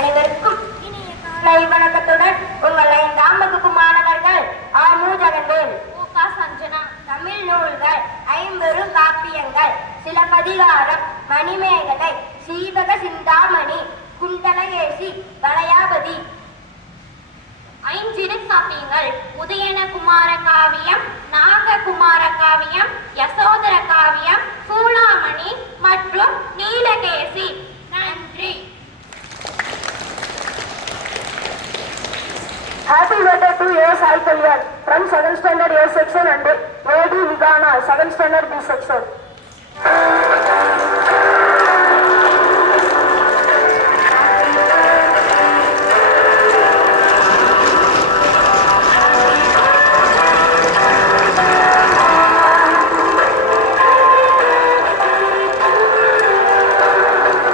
அனைவருக்கும் இனிய காலை வணக்கத்துடன் உங்கள் 5ஆம் வகுப்பு மாணவர்கள் ஆமு ஜெகன்வேல், சஞ்சனா. தமிழ் நூல்கள் 50 காப்பியங்கள், சிலப்பதிகாரம், மணிமேகலை, சீவக சிந்தாமணி, குண்டலகேசி, வளையாபதி. ஐஞ்சிறு காப்பியங்கள்: உதயன குமார காவியம், நாககுமார காவியம், யசோதர காவியம், சூளாமணி மற்றும் நீலகேசி. நன்றி. Happy birthday to A. Sai Kalyan from 7th standard A section and A.D. Vigana 7th standard B section.